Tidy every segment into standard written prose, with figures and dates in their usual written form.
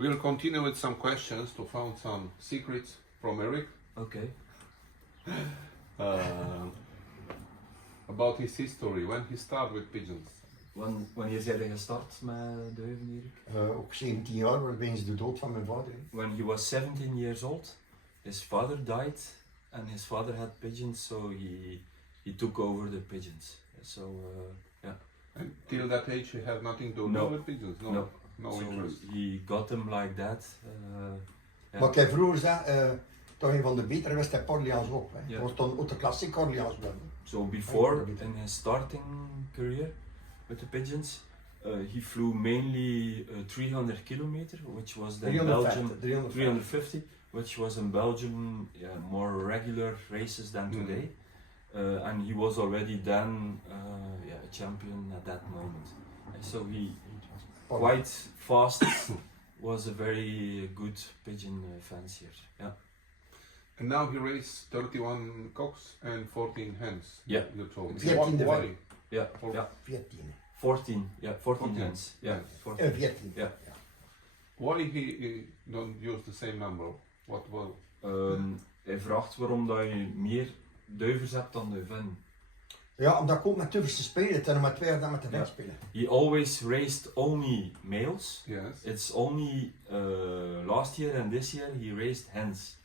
We'll continue with some questions to find some secrets from Eric Okay. about his history, when he started with pigeons. Wanneer zijn je gestart met duiven, Erik? Op 17 jaar, wegens de dood van mijn vader. When he was 17 years old, his father died and his father had pigeons, so he took over the pigeons. So, yeah. And till that age he had nothing to No. do with pigeons? No So interest. he got them like that. Yeah. Maar ik heb vroeger gezegd, toch een van de betere was hij Orleans op. Hè. Ja. Dat was dan ook de klassieke Orleans wel. So before, in his starting career with the pigeons, he flew mainly 300 kilometer, which was then 350, Belgium 350, which was in Belgium, more regular races than today. And he was already then a champion at that moment. And so he quite fast was a very good pigeon fancier. Yeah. And now he raised 31 cocks and 14 hens. Yeah. You told me. 14 Why? Yeah. For- Yeah. 14. 14. Yeah. 14 14. hens. Yeah. Yes. 14. 14. Ja. Why he don't use the same number? What will? Hij vraagt waarom dat je meer duivers hebt dan duiven. Ja, omdat ik ook met duivers te spelen en met twee dan met de Ja. vent spelen. He always raised only males. Yes. It's only last year and this year he raised hens.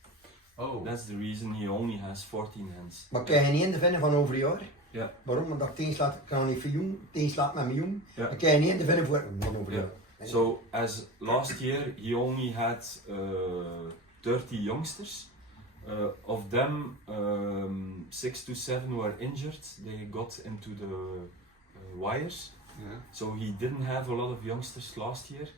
Oh. That's the reason he only has 14 hens. Maar ik krijg geen ene vinnen van over een jaar. Ja. Waarom? Omdat ik teenslaat, ik kan niet veel jong, teenslaat met mijn jong. Ja. Ik krijg geen ene vinnen van over een Ja. jaar. So as last year he only had 30 youngsters. Of them, 6 to 7 were injured. They got into the wires. Yeah. So he didn't have a lot of youngsters last year.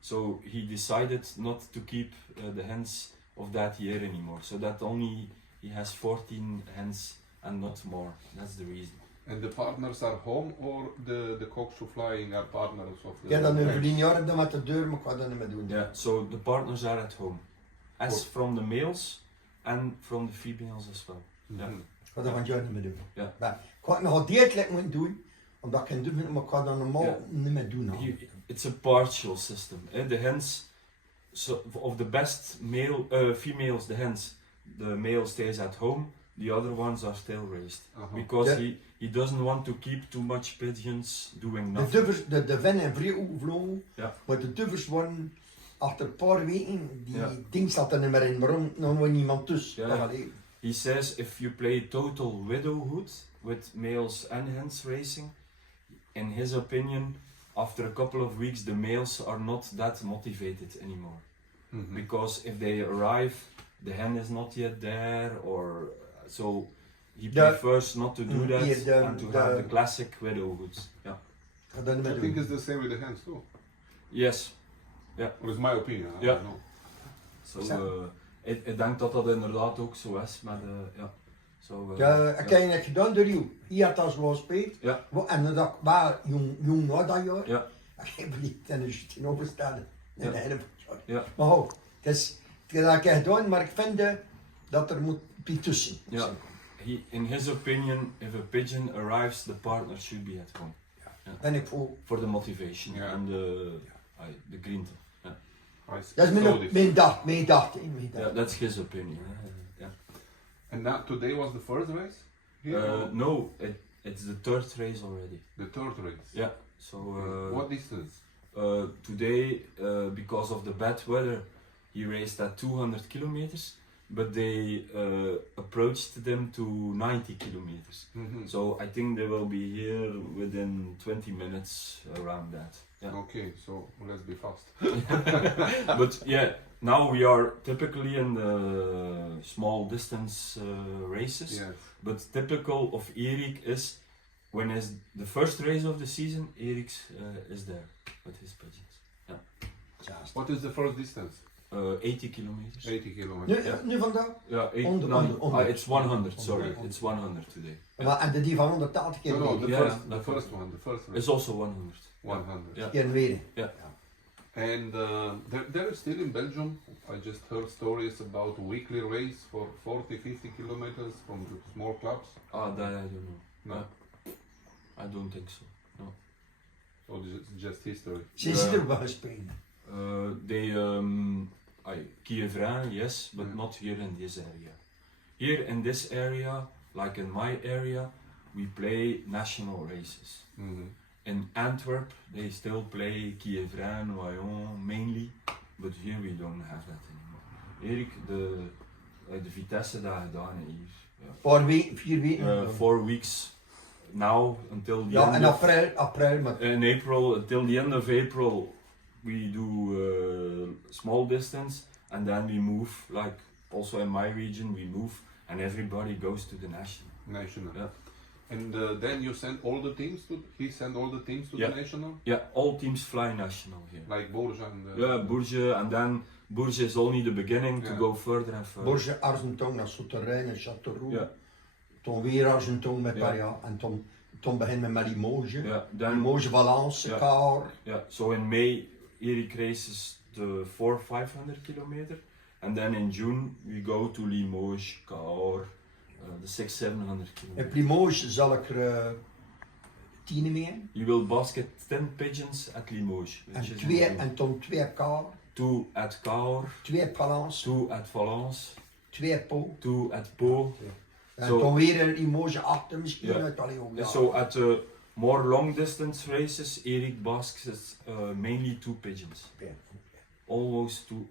So he decided not to keep the hens of that year anymore. So that only he has 14 hens and not more. That's the reason. And the partners are home, or the cocks who flying are partners of the? Ja, dan hens? over 10 jaar heb ik dat met de deur, maar ik ga dat niet meer doen. Yeah. So the partners are at home, as Cool. from the males and from the females as well. Mhm. Ik ga dat van het jaar niet meer doen. Ja. Maar ik ga het nog dierlijk moeten doen, omdat ik geen doen moet, maar ik ga dat normaal Ja. niet meer doen. Nou. It's a partial system. The hens, so of the best male, females, the hens, the male stays at home. The other ones are still raised because Ja. he doesn't want to keep too much pigeons doing De nothing. duivers, de vinnen en vrij gevlogen, Ja. maar de duivers worden achter een paar weken, die Ja. ding zat er niet meer in. Waarom? Dan wordt niemand tussen. Ja, ja. Allee. He says if you play total widowhood with males and hens racing, in his opinion, after a couple of weeks the males are not that motivated anymore. Mhm. Because if they arrive, the hen is not yet there, or so he The- prefers not to do that Hier, de- and to de- have the classic widowhoods. Yeah. Ik ga dat niet I meer think doen. it's the same with the hens too. Yes. Or it's my opinion. I Ja. don't know. So Zo. ik denk dat dat inderdaad ook zo is, maar ja. So, Ja, ik heb het gedaan door jou. Je had als wel gespeeld. Ja. En dat ik was jong na dat jaar. Ja. Ik heb niet in de juist overstellen. Ja. In de hele jaar. Ja. Maar hou, het is dat ik heb gedaan, maar ik vind dat er moet iets tussen. Ja. zijn. In his opinion, if a pigeon arrives, the partner should be at home. Ben ik voor. For the motivation Yeah. and the groente. Dat is So this. mijn dacht. Yeah, that's his opinion. Yeah. And now today was the first race? Here, or No, it's the third race already. the third race. Yeah. So What distance? today, because of the bad weather, he raced at 200 kilometers, but they approached them to 90 kilometers. Mhm. So I think they will be here within 20 minutes around that. Yeah. Okay, so let's be fast. But yeah, now we are typically in the small distance races. Yes. But typical of Erik is when is the first race of the season, Erik is there with his pigeons. What is the first distance? 80 kilometers. 80 kilometers. Nu vandaag? Yeah, 100. it's 100. Sorry, 100. it's 100 today. Maar en die van 180 No, keer no, weer. the Yeah, first, yeah, the first one, the first race. It's also 100. 100. Yeah. Keer weer. And there is still in Belgium, I just heard stories about a weekly race for 40, 50 kilometers from the small clubs. Ah, that I don't know. No. I don't think so. So this is just history. Ze is er wel gespeeld. They Kievran, yes, but Mm. not here in this area. Here in this area, like in my area, we play national races. Mhm. In Antwerp, they still play Kievran, Wallon mainly, but here we don't have that anymore. Erik, de Vitesse dat gedaan hè, hier. Ja. 4 weken. 4 weeks now until the Ja, end in of april, maar in April, until the end of April, we do small distance, and then we move. Like also in my region, we move, and everybody goes to the national. National. Yeah. And then you send all the teams to. He sent all the teams to Yeah. the national, Yeah, all teams fly national here. like Bourges and. Yeah, Bourges, and then Bourges is only the beginning to Yeah. go further and further. Bourges, Argenton naar Souterrain en Châteauroux. Ja. Toen weer Argenton met Ja. Paria. En toen beginnen we met Limoges. Yeah, then Limoges, Valence, Ja. Car. yeah. So in May, Erik races the 400-500 kilometer, and then in June we go to Limoges, Cahors, the 600-700 kilometer. In Limoges zal ik er 10 mee. You will basket 10 pigeons at Limoges, which En is 2 in June. en toen 2 Car, 2 at Cahors, 2 Valence, 2 at Valence, 2 Pau. 2 at Pau. En Zo. toen weer een Limoges achter misschien Ja. uit Allee, ook, ja. So at more long distance races, Erik baskets mainly 2 pigeons. Ja.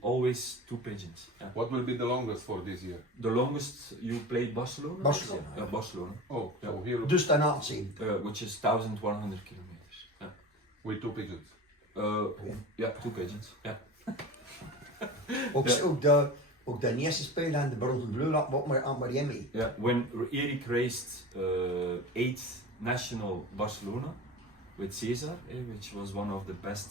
Always two pigeons. Yeah. What will be the longest for this year? The longest you played Barcelona? Barcelona, Yeah, Barcelona. Oh, so Yeah. here Dus daarna 7. Which is 1100 kilometers. Yeah. with 2 pigeons. Yeah, 2 pigeons. Yeah. Ook, Ja. ook de eerste spelen en de bronzen bleu laten we ook maar aan Marien mee. Yeah. When Erik raced 8th national Barcelona with Cesar, which was one of the best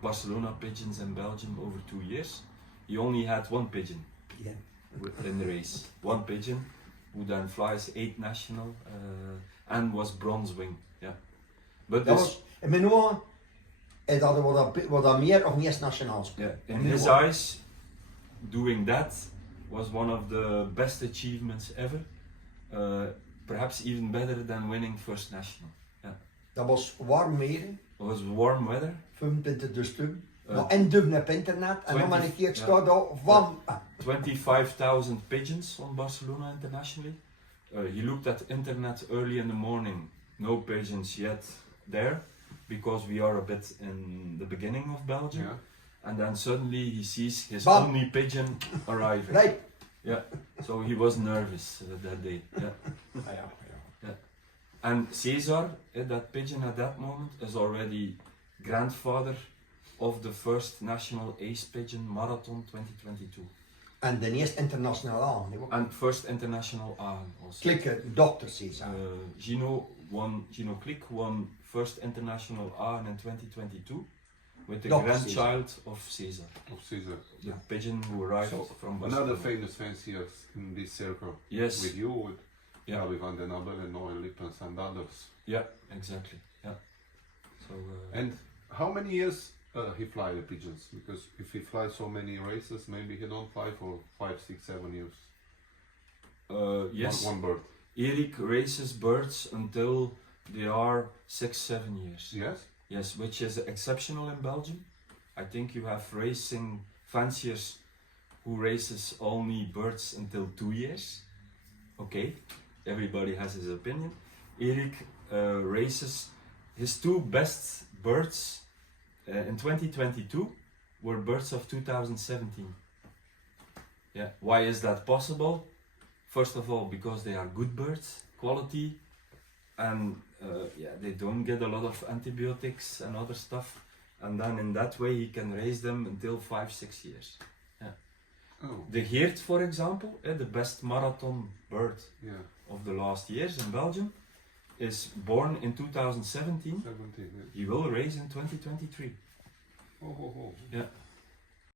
Barcelona pigeons in Belgium over 2 years, he only had 1 pigeon Ja. in the race. 1 pigeon who then flies 8 national and was bronze wing. Yeah. But Dat this, was, in mijn ogen, dat wat meer of meer nationaal yeah, spelen. in his eyes, doing that was one of the best achievements ever. Perhaps even better than winning first national. Dat was warm weer, It was warm weather. 25 de stuk. Ja. Maar en dubbel op internet. En dan ben ik hier, ik sta daar van. 25,000 pigeons on Barcelona internationally. He looked at internet early in the morning. No pigeons yet there, because we are a bit in the beginning of Belgium. Yeah. And then suddenly he sees his Bam. only pigeon arriving. Right. Yeah, so he was nervous that day. Yeah. Ah, ja, ja. And Cesar, that pigeon at that moment, is already grandfather of the first national ace pigeon marathon 2022. En de eerste internationaal aan. And first international Agen also. Klikken, dokter Cesar. Gino Klik won first international Agen in 2022 with the Dr. grandchild of Cesar, Of Caesar. the pigeon who arrived So, from Barcelona. another famous fanciers in this circle. Yes, With you, with yeah, Javi van den Abel and Noel Lippens and others. yeah, exactly, yeah. So, And how many years he fly the pigeons? Because if he flies so many races, maybe he don't fly for 5, 6, 7 years. yes, One bird. Erik races birds until they are 6-7 years. Yes. Yes, which is exceptional in Belgium. I think you have racing fanciers who races only birds until 2 years. Okay, everybody has his opinion. Erik races his 2 best birds in 2022 were birds of 2017. Yeah, why is that possible? First of all, because they are good birds, quality, and yeah, they don't get a lot of antibiotics and other stuff. And then in that way, he can raise them until 5-6 years. Oh. The Geert, for example, the best marathon bird Yeah. of the last years in Belgium, is born in 2017. 17. Yeah. He will raise in 2023. Oh, oh, oh. Yeah.